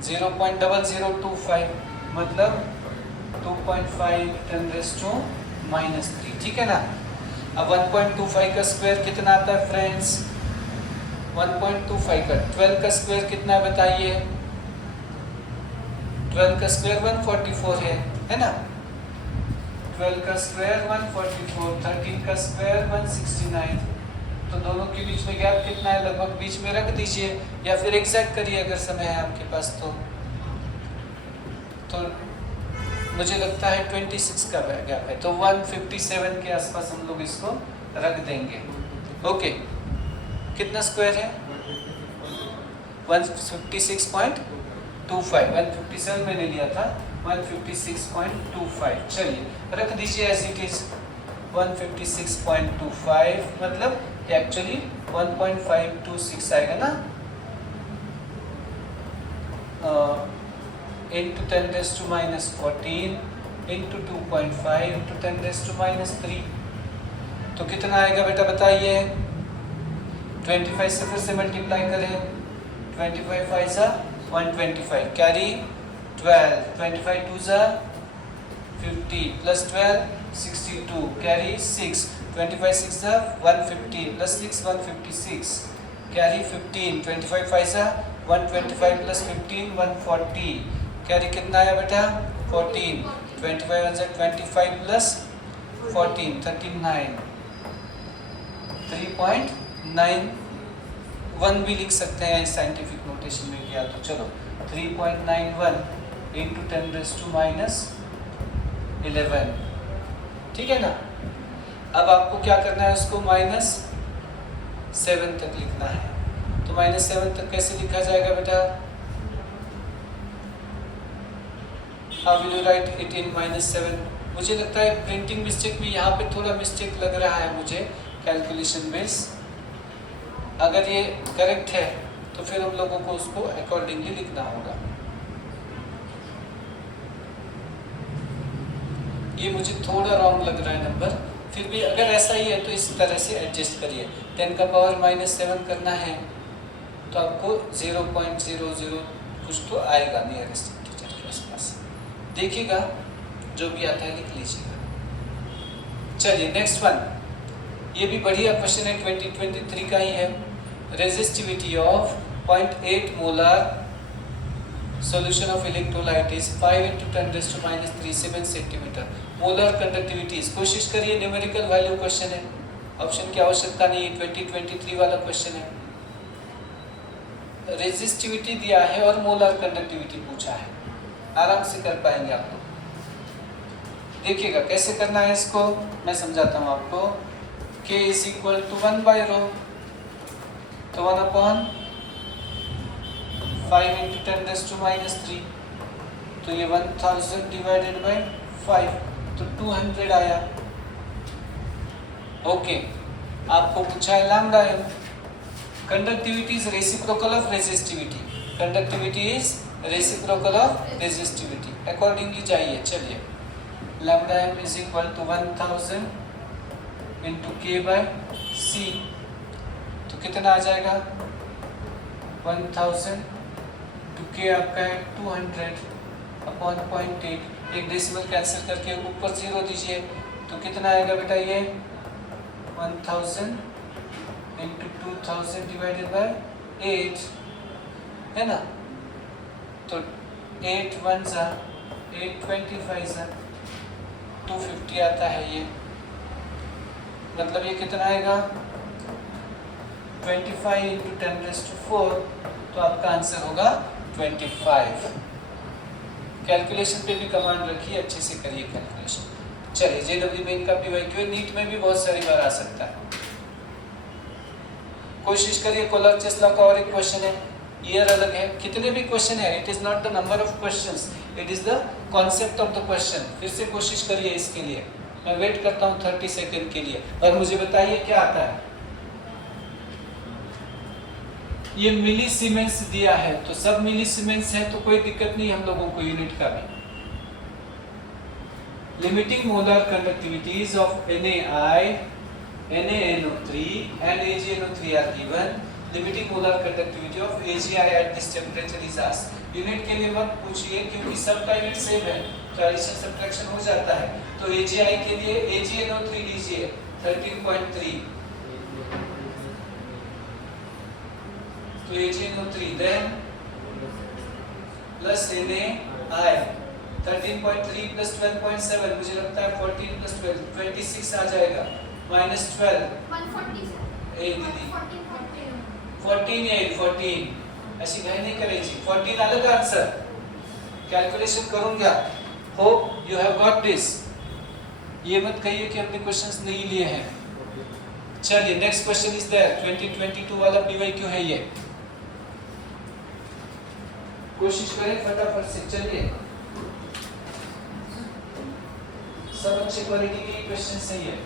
0.0025 मतलब 2.5 10⁻⁻3। ठीक है ना। अब 1.25 का स्क्वायर कितना आता है फ्रेंड्स, 1.25 का 12 का स्क्वायर कितना है बताइए, 12 का स्क्वायर 144 है ना, 12 का स्क्वायर 144, 13 का स्क्वायर 169, तो दोनों के बीच में गैप कितना है, लगभग बीच में रख दीजिए या फिर एग्जैक्ट करिए अगर समय है आपके पास तो मुझे लगता है 26 का गैप है, तो 157 के आसपास हम लोग इसको रख देंगे। ओके, कितना स्क्वायर है 156.25, 157 मैंने लिया था, 156.25, चलिए रख दीजिए एज इट इज 156.25 मतलब एक्चुअली 1.526 आएगा ना, इंटू 10⁻14 इंटू 2.5 इंटू 10⁻3, तो कितना आएगा बेटा बताइए, 25 से फिर से मल्टीप्लाई करें, 25 5 ज़ा 125 कैरी 12, 25 2 ज़ा 50 प्लस 12 62 कैरी 6, 25 6 ज़ा 150 प्लस 6 156 कैरी 15, 25 5 ज़ा 125 प्लस 15 140 कैरी कितना आया बेटा 14, 25 1 ज़ा 25 प्लस 14 39, 3.91 भी लिख सकते हैं साइंटिफिक नोटेशन में किया तो चलो 3.91 इंटू 10⁻11, ठीक है ना। अब आपको क्या करना है, उसको -7 तक लिखना है, तो -7 तक कैसे लिखा जाएगा बेटा, how will you right it in -7। मुझे लगता है प्रिंटिंग मिस्टेक भी यहाँ पे थोड़ा मिस्टेक लग रहा है मुझे, कैलकुलेशन बेस, अगर ये करेक्ट है तो फिर हम लोगों को उसको अकॉर्डिंगली लिखना होगा। ये मुझे थोड़ा रॉन्ग लग रहा है नंबर, फिर भी अगर ऐसा ही है तो इस तरह से एडजस्ट करिए, 10 का पावर -7 करना है तो आपको 0.00 कुछ तो आएगा नियरेस्ट टीचर के आसपास, देखिएगा जो भी आता है लिख लीजिएगा। चलिए नेक्स्ट वन, ये भी बढ़िया क्वेश्चन है, 2023 का ही है। Resistivity of 0.8 molar solution of electrolyte is 5 × 10⁻³ centimetre. Molar conductivities, कोशिश करिए, न्यूमेरिकल वैल्यू क्वेश्चन है, ऑप्शन की आवश्यकता नहीं है, 2023 वाला क्वेश्चन है। रेजिस्टिविटी दिया है और मोलर कंडक्टिविटी पूछा है, आराम से कर पाएंगे आप लोग। देखिएगा कैसे करना है इसको, मैं समझाता हूँ आपको। K = 1/ρ, तो 1/5 × 10⁻³ तो ये 1000 डिवाइडेड बाय 5 तो 200 आया। ओके, आपको पूछा है lambda m, conductivity is reciprocal of resistivity, conductivity is reciprocal of resistivity, accordingly चाहिए। चलिए लैम्डा m = 1000 इंटू K/C, तो कितना आ जाएगा 1000 टू K आपका है 200/0.8, एक डेसिमल कैंसिल करके ऊपर 0 दीजिए, तो कितना आएगा बेटा ये 1000 इंटू 2000 डिवाइडेड बाय 8 है ना, तो 8 1 ज़ा 8 25 ज़ा 250 आता है ये, मतलब ये कितना आएगा 25 इंटू 10⁻⁴, तो आपका आंसर होगा 25। कैलकुलेशन पे भी कमांड रखिए, अच्छे से करिए कैलकुलेशन। चलिए JEE मेन का PYQ नीट में भी बहुत सारी बार आ सकता है, कोशिश करिए। कोलरचेस लॉ का और एक क्वेश्चन है, ईयर अलग है, कितने भी क्वेश्चन है, it is not the number of questions, it is the concept of the question फिर से कोशिश करिए इसके लिए। मैं वेट करता हूँ 30 सेकंड के लिए और मुझे बताइए क्या आता है। ये मिली सीमेंस दिया है तो सब मिली सीमेंस है तो कोई दिक्कत नहीं हम लोगों को यूनिट का भी। Limiting molar conductivities of NaI, NaNO3 and AgNO3 are given. Limiting molar conductivity of AgI at this temperature is asked. Unit के लिए मत पूछिए क्योंकि सबका यूनिट सेम है तो एडिशन सब्ट्रैक्शन हो जाता है। तो AgI के लिए AgNO3 लीजिए 13.3 तो AgNO3 then plus NaI 13.3 plus 12.7 मुझे लगता है 14 plus 12 26 आ जाएगा minus 12 140 ए दीदी 14 ऐसी घाई नहीं करेगी 14 अलग आंसर कैलकुलेशन करूंगा। Hope you have got this. ये मत कहिए कि हमने क्वेश्चंस नहीं लिए हैं। चलिए नेक्स्ट क्वेश्चन इज देयर 2022 वाला PYQ है ये। कोशिश करें फटाफट से। चलिए सब अच्छी क्वालिटी के क्वेश्चन सही है।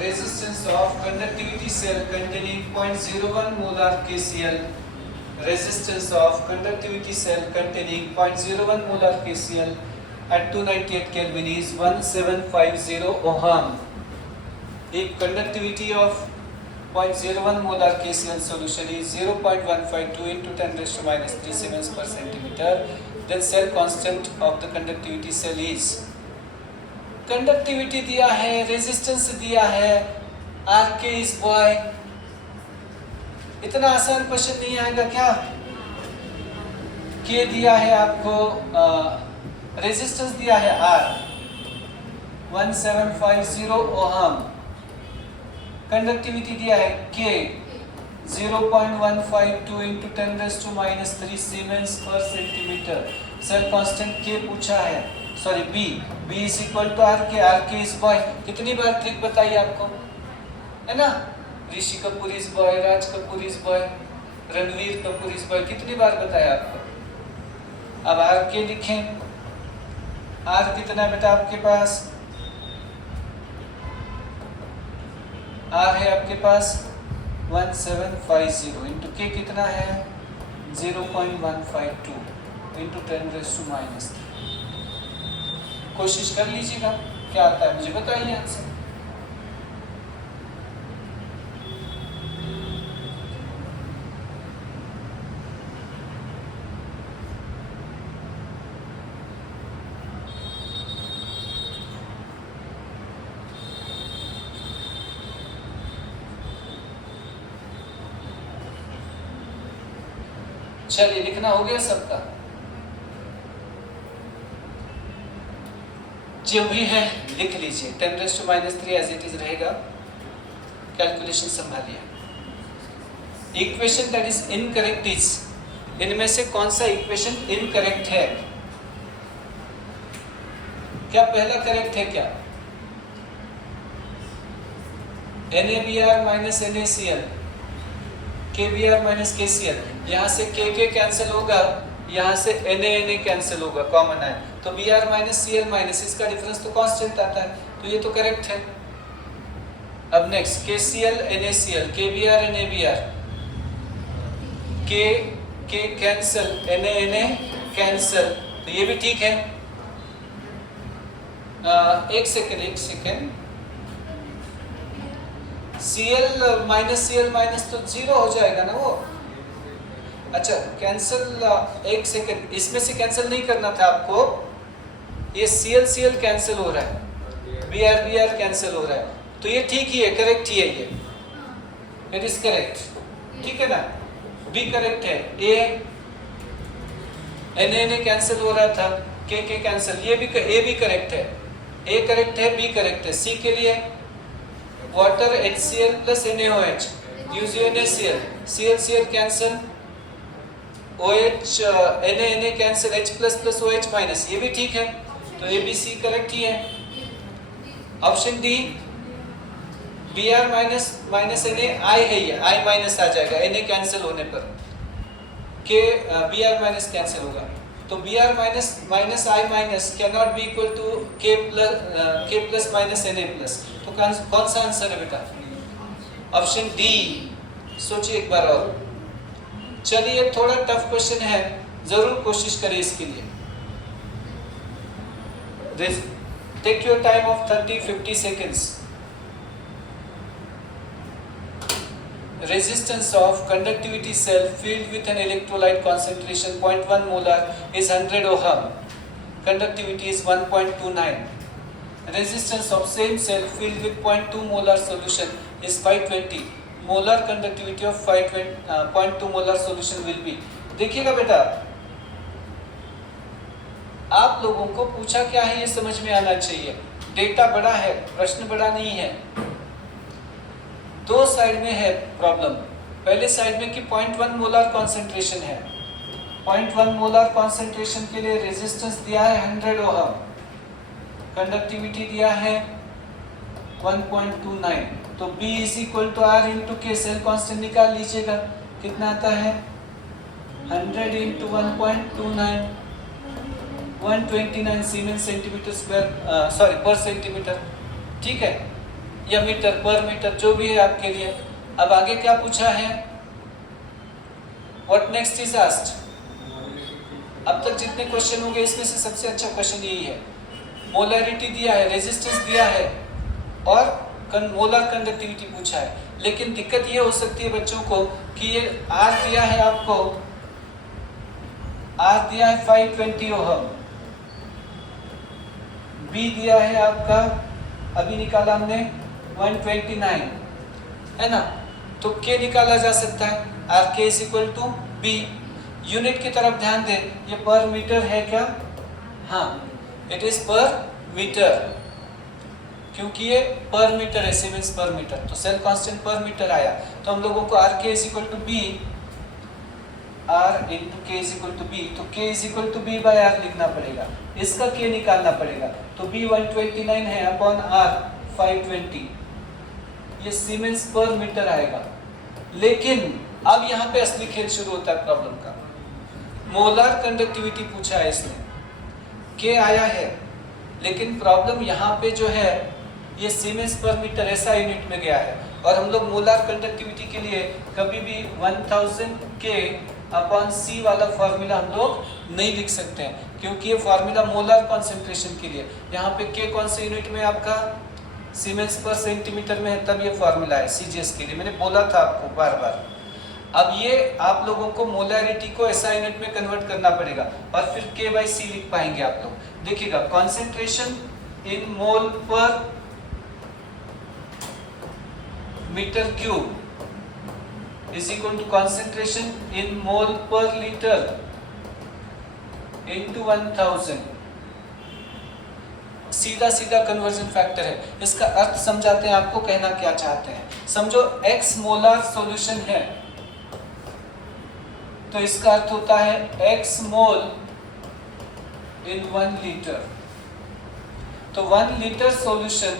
Resistance of conductivity cell containing 0.01 molar KCl. Resistance of conductivity cell containing 0.01 molar KCl at 298 Kelvin is 1750 ohm. If conductivity of 0.01 molar KCl solution is 0.152 into 10 raised to minus 3 siemens per centimeter, then cell constant of the conductivity cell is. Conductivity दिया है, resistance दिया है, are के is boy. इतना आसान question नहीं आएगा क्या? के दिया है आपको, रेजिस्टेंस दिया है आर 1750 ओहम, कंडक्टिविटी दिया है के 0.152 into 10 raised to minus 3 siemens पर सेंटीमीटर। सेल कांस्टेंट के पूछा है, sorry B is equal to R K is boy। कितनी बार ट्रिक बताई आपको, है ना? Rishi Kapoor is boy, Raj Kapoor is boy, Ranveer Kapoor is boy, कितनी बार बताया आपको। अब R K लिखें। R कितना है बेटा आपके पास? R है आपके पास 1750 इंटू K कितना है 0.152 इंटू 10 raised to minus 3। कोशिश कर लीजिएगा क्या आता है मुझे बताइए आंसर। चलिए लिखना हो गया सबका, जो भी है लिख लीजिए। 10 raised to minus 3 as it is रहेगा, कैलकुलेशन संभालिए। Equation that is incorrect is, इनमें से कौन सा इक्वेशन इनकरेक्ट है? क्या पहला करेक्ट है क्या? NaBr minus NaCl, KBr minus KCl, यहाँ से K कैंसिल होगा, यहाँ से Na कैंसिल होगा, कॉमन है तो Br माइनस Cl माइनस इसका डिफरेंस तो कांस्टेंट आता है तो ये तो करेक्ट है। अब next KCl NaCl, KBr NaBr, K cancel, Na cancel तो ये भी ठीक है। एक सेकेंड, Cl माइनस तो जीरो हो जाएगा ना वो। अच्छा कैंसिल, एक सेकेंड, इसमें से कैंसिल नहीं करना था आपको, ये Cl कैंसिल हो रहा है, Br कैंसिल हो रहा है तो ये ठीक ही है, करेक्ट ही है, ये इट इज करेक्ट, ठीक है ना। B करेक्ट है, Na कैंसिल हो रहा था, K कैंसिल, ये भी A भी करेक्ट है, A करेक्ट है, B करेक्ट है। C के लिए water HCl plus NaOH, use NaCl, Cl cancel, OH Na cancel, H plus plus OH minus, ये भी ठीक है तो ABC करेक्ट ही है। Option D Br minus Na I है, ये I माइनस आ जाएगा Na कैंसिल होने पर, के बी आर माइनस कैंसिल होगा, तो B R minus minus I minus can not be equal to K plus minus N A plus. तो कौन सा आंसर है बेटा? Option D. सोचिए एक बार और। चलिए थोड़ा टफ क्वेश्चन है, जरूर कोशिश करें इसके लिए। Take your time of 30-50 seconds. Resistance of conductivity cell filled with an electrolyte concentration 0.1 molar is 100 ohm. Conductivity is 1.29. Resistance of same cell filled with 0.2 molar solution is 520. Molar conductivity of 0.2 molar solution will be. देखिएगा बेटा, आप लोगों को पूछा क्या है ये समझ में आना चाहिए। डेटा बड़ा है, प्रश्न बड़ा नहीं है। दो साइड में है प्रॉब्लम। पहले साइड में कि 0.1 मोलर कॉन्सेंट्रेशन है, 0.1 मोलर कॉन्सेंट्रेशन के लिए रेजिस्टेंस दिया है 100 ओहम, कंडक्टिविटी दिया है 1.29, तो B is equal to R into के, सेल कांस्टेंट निकाल लीजिएगा, कितना आता है 100 into 1.29, 129 siemens centimetre square, sorry per centimetre, ठीक है, या मीटर पर मीटर, जो भी है आपके लिए। अब आगे क्या पूछा है? What next is asked. अब तक जितने क्वेश्चन होंगे इसमें से सबसे अच्छा क्वेश्चन यही है। मोलरिटी दिया है, रेजिस्टेंस दिया है और मोलर कंडक्टिविटी पूछा है। लेकिन दिक्कत ये हो सकती है बच्चों को कि ये R दिया है आपको, R दिया है 520 ओहम, B दिया है आपका, अभी निकाला हमने 129, है ना, तो K निकाला जा सकता है, RK is equal to B। Unit की तरफ ध्यान दें, ये पर मीटर है क्या? हाँ, इट इज पर मीटर, क्योंकि ये पर मीटर है, सीमेंस पर मीटर, तो सेल कांस्टेंट पर मीटर आया। तो हम लोगों को RK is equal to B, R into K is equal to B, तो K is equal to B by R लिखना पड़ेगा, इसका K निकालना पड़ेगा, तो B 129 है अपॉन R 520, ये सीमेंस पर मीटर आएगा। लेकिन अब यहाँ पे असली खेल शुरू होता है प्रॉब्लम का। मोलर कंडक्टिविटी पूछा है इसने, K आया है, लेकिन प्रॉब्लम यहाँ पे जो है ये सीमेंस पर मीटर ऐसा यूनिट में गया है, और हम लोग मोलर कंडक्टिविटी के लिए कभी भी 1000 K अपॉन C वाला फॉर्मूला हम लोग नहीं लिख सकते हैं, क्योंकि ये फॉर्मूला मोलर कॉन्सेंट्रेशन के लिए, यहाँ पे K कौन से यूनिट में आपका सीमेंस पर सेंटीमीटर में है, तब ये फॉर्मूला है CGS के लिए, मैंने बोला था आपको बार बार। अब ये आप लोगों को मोलरिटी को SI यूनिट में कन्वर्ट करना पड़ेगा और फिर K/C लिख पाएंगे आप लोग। देखिएगा, concentration in mole per metre cube is equal to concentration in mole per liter into 1000। सीधा सीधा कन्वर्जन फैक्टर है। इसका अर्थ समझाते हैं आपको, कहना क्या चाहते हैं। समझो x मोलर सॉल्यूशन है, तो इसका अर्थ होता है x मोल इन 1 लीटर। तो 1 litre solution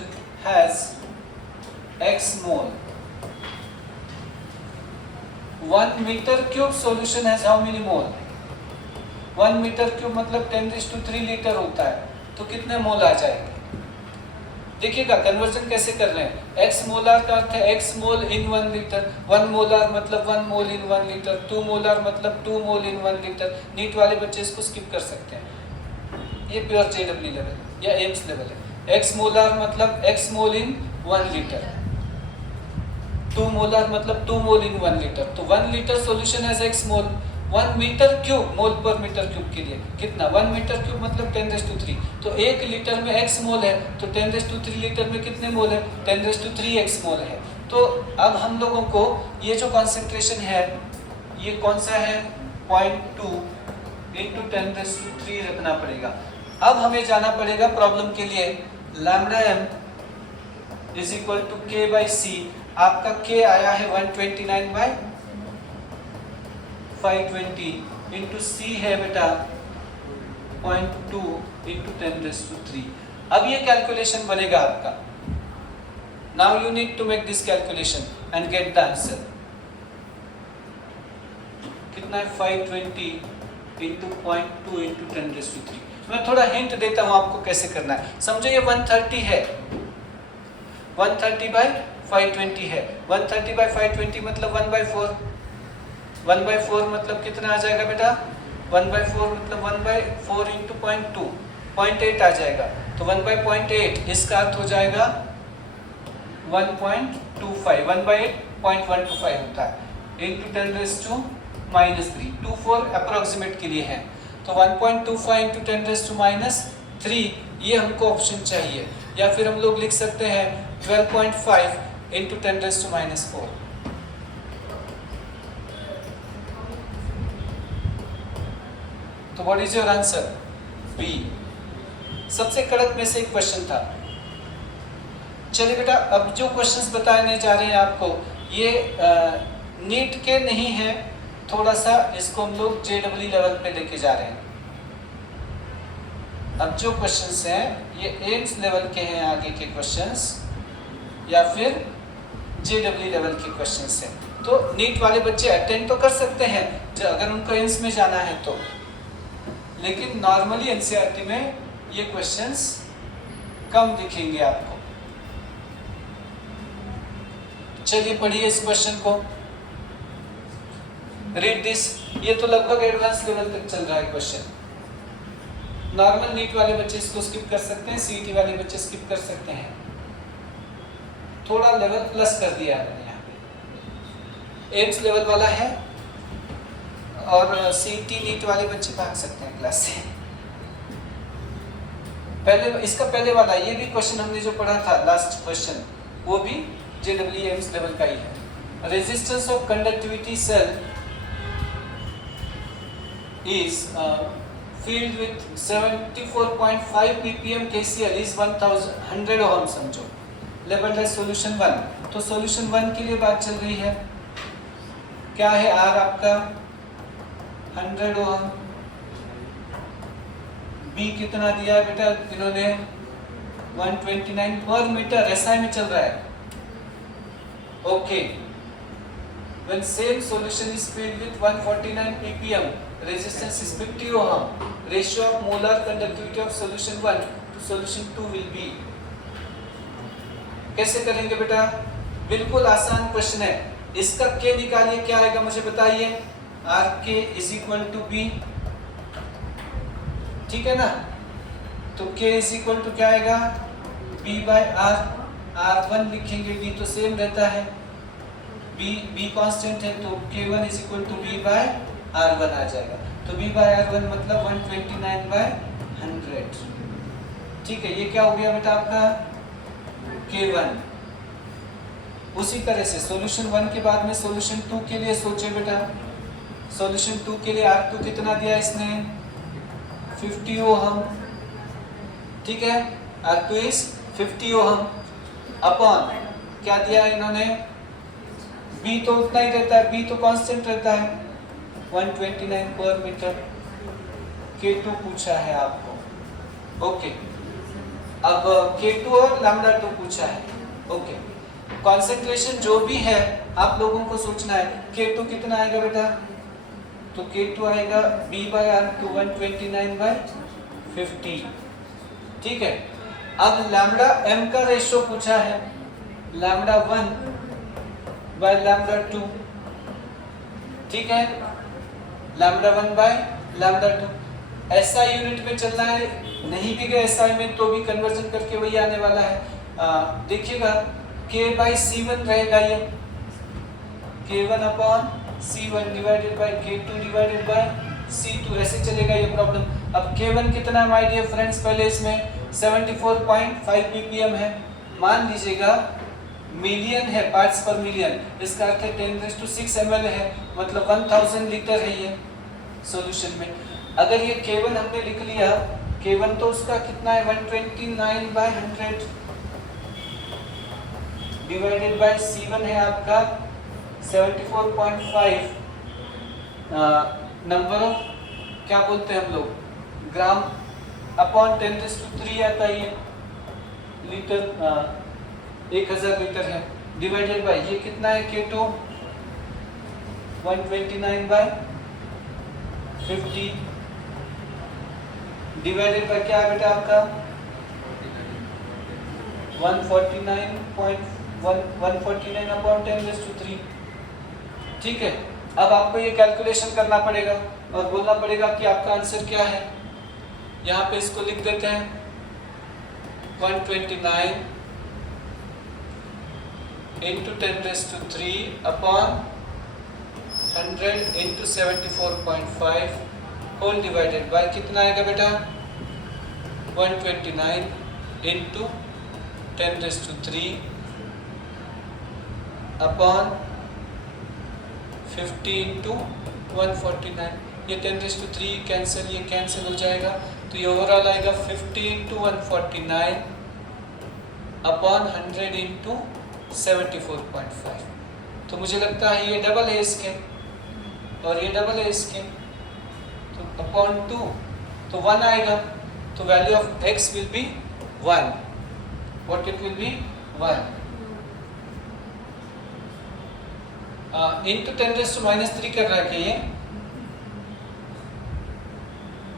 has x mole. 1 metre cube solution has how many mole? 1 metre cube मतलब 10⁻³ लीटर होता है, तो कितने मोल आ जाएंगे? देखिएगा कन्वर्जन कैसे कर रहे हैं। x मोलर का अर्थ है x mole in 1 litre, 1 molar मतलब 1 मोल इन 1 लीटर, 2 मोलर मतलब 2 मोल इन 1 लीटर। नीट वाले बच्चे इसको स्किप कर सकते हैं, ये प्योर JEE लेवल या एम्स लेवल है। x मोलर मतलब x mole in 1 litre, 2 molar मतलब 2 मोल इन 1 लीटर। तो 1 litre solution has x mole. 1 metre cube, mole per metre cube के लिए कितना? 1 मीटर क्यूब मतलब 10⁻³ तो 1 लीटर में x मोल है, तो 10⁻³ लीटर में कितने मोल है? 10⁻³ x मोल है। तो अब हम लोगों को ये जो कॉन्सेंट्रेशन है ये कौन सा है? 0.2 इंटू 10⁻³ रखना पड़ेगा। अब हमें जाना पड़ेगा प्रॉब्लम के लिए, lambda m is equal to K/C। आपका K आया है 129/520 इंटू C है बेटा 0.2 इंटू 10⁻³ अब ये कैलकुलेशन बनेगा आपका। Now you need to make this calculation and get the answer. कितना है 520 इंटू 0.2 इंटू 10⁻³ मैं थोड़ा हिंट देता हूँ आपको कैसे करना है। समझो ये 130 है, 130/520 है, 130/520 मतलब 1/4, 1/4 मतलब कितना आ जाएगा बेटा, 1/4 मतलब 1/4 इंटू 0.2, 0.8 आ जाएगा, तो 1/0.8 इसका अर्थ हो जाएगा 1.25, 1/8 0.125 होता है इंटू 10⁻³ 24 अप्रोक्सीमेट के लिए है, तो 1.25 इंटू 10⁻³ ये हमको ऑप्शन चाहिए, या फिर हम लोग लिख सकते हैं 12.5 इंटू 10⁻⁴। तो what is your answer? B. सबसे कड़क में से एक क्वेश्चन था। चलिए बेटा, अब जो क्वेश्चंस बताने जा रहे हैं आपको ये नीट के नहीं है, थोड़ा सा इसको हम लोग JEE लेवल पे लेके जा रहे हैं। अब जो क्वेश्चंस हैं ये एम्स लेवल के हैं, आगे के क्वेश्चंस, या फिर JEE लेवल के क्वेश्चंस हैं। तो नीट वाले बच्चे अटेंड तो कर सकते हैं अगर उनको एम्स में जाना है तो, लेकिन नॉर्मली NCERT में ये क्वेश्चंस कम दिखेंगे आपको। चलिए पढ़िए इस क्वेश्चन को, रीड दिस। ये तो लगभग एडवांस लेवल तक चल रहा है क्वेश्चन। नॉर्मल नीट वाले बच्चे इसको स्किप कर सकते हैं, CET वाले बच्चे स्किप कर सकते हैं, थोड़ा लेवल प्लस कर दिया है यहाँ पे। एम्स लेवल वाला है और CET नीट वाले बच्चे भाग सकते हैं क्लास से। पहले इसका पहले वाला ये भी क्वेश्चन हमने जो पढ़ा था लास्ट क्वेश्चन, वो भी JEE एम्स लेवल का ही है। Resistance of conductivity cell is filled with 74.5 ppm KCl is 100 ohm समझो। लेवल है सॉल्यूशन 1। तो सॉल्यूशन 1 के लिए बात चल रही है, क्या है R आपका 100 ओम, B कितना दिया है बेटा इन्होंने 129 पर मीटर, SI में चल रहा है। Okay, when same solution is filled with 149 ppm, resistance is 50 ohm, ratio of molar conductivity of solution 1 to solution 2 will be। कैसे करेंगे बेटा? बिल्कुल आसान क्वेश्चन है। इसका K निकालिए, क्या आएगा मुझे बताइए। RK is equal to B, ठीक है ना? तो K is equal to क्या आएगा, B/R। R1 लिखेंगे, B तो सेम रहता है, B कांस्टेंट है, तो K1 is equal to B/R1 आ जाएगा। तो B/R1 मतलब 129/100, ठीक है। ये क्या हो गया बेटा आपका K1। उसी तरह से सॉल्यूशन 1 के बाद में सॉल्यूशन 2 के लिए सोचे बेटा। सॉल्यूशन 2 के लिए R2 कितना दिया इसने 50 ओम, ठीक है। R2 is 50 ओम अपॉन क्या दिया इन्होंने, B तो उतना ही रहता है, B तो कांस्टेंट रहता है 129 पर मीटर। K2 पूछा है आपको, ओके। अब K2 और λ2 पूछा है, ओके। कॉन्सेंट्रेशन जो भी है आप लोगों को सोचना है। K2 कितना आएगा बेटा, तो K2 आएगा B/R2 129/50, ठीक है। अब λm का रेशियो पूछा है, λ1/λ2, ठीक है। λ1/λ2 SI यूनिट में चलना है, नहीं भी गए SI में तो भी कन्वर्जन करके वही आने वाला है। देखिएगा K/C1 रहेगा, ये K1/C1 divided by K2 divided by C2, ऐसे चलेगा ये प्रॉब्लम। अब K1 कितना माय डियर फ्रेंड्स, पहले इसमें 74.5 ppm है, मान लीजिएगा मिलियन है, पार्ट्स पर मिलियन, इसका अर्थ है 10⁶ ml है, मतलब 1000 लीटर है ये सॉल्यूशन में। अगर ये K1 हमने लिख लिया, K1 तो उसका कितना है 129/100 डिवाइडेड बाय C1 है आपका 74.5, नंबर ऑफ क्या बोलते हैं हम लोग ग्राम अपॉन 10⁻³ आता है ये लीटर, 1000 लीटर है, डिवाइडेड बाय ये कितना है K2 129/100 50 डिवाइडेड बाय क्या है बेटा आपका 149 अपॉन 10⁻³ ठीक है। अब आपको ये कैलकुलेशन करना पड़ेगा और बोलना पड़ेगा कि आपका आंसर क्या है। यहाँ पे इसको लिख देते हैं 129 into 10⁻³ upon 100 into 74.5 whole divided by कितना आएगा बेटा 129 into 10⁻³ upon 50 into 149 ये 10⁻³ कैंसिल ये कैंसिल हो जाएगा तो ये ओवरऑल आएगा 50 into 149 अपॉन 100 into 74.5। तो मुझे लगता है ये डबल है इसके और ये डबल है इसके तो अपॉन 2 तो 1 आएगा तो value of x will be 1 what it will be 1 into 10⁻³ कर रखे हैं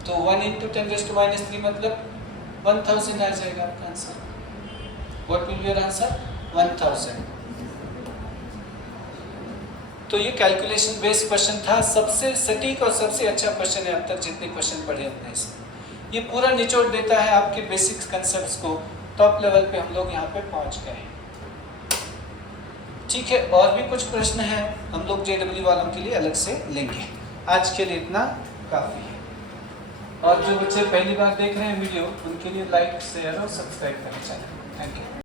तो 1 into 10⁻³ मतलब 1000 आ जाएगा आपका answer. What will be your answer 1000। तो ये कैलकुलेशन बेस्ड क्वेश्चन था, सबसे सटीक और सबसे अच्छा क्वेश्चन है अब तक जितने क्वेश्चन पढ़े अपने इसमें। ये पूरा निचोड़ देता है आपके बेसिक कंसेप्ट्स को, टॉप लेवल पे हम लोग यहाँ पे पहुँच गए। ठीक है, और भी कुछ प्रश्न हैं हम लोग JEE वालों के लिए अलग से लेंगे। आज के लिए इतना काफ़ी है। और जो बच्चे पहली बार देख रहे हैं वीडियो उनके लिए लाइक शेयर और सब्सक्राइब करना चाहिए। Thank you.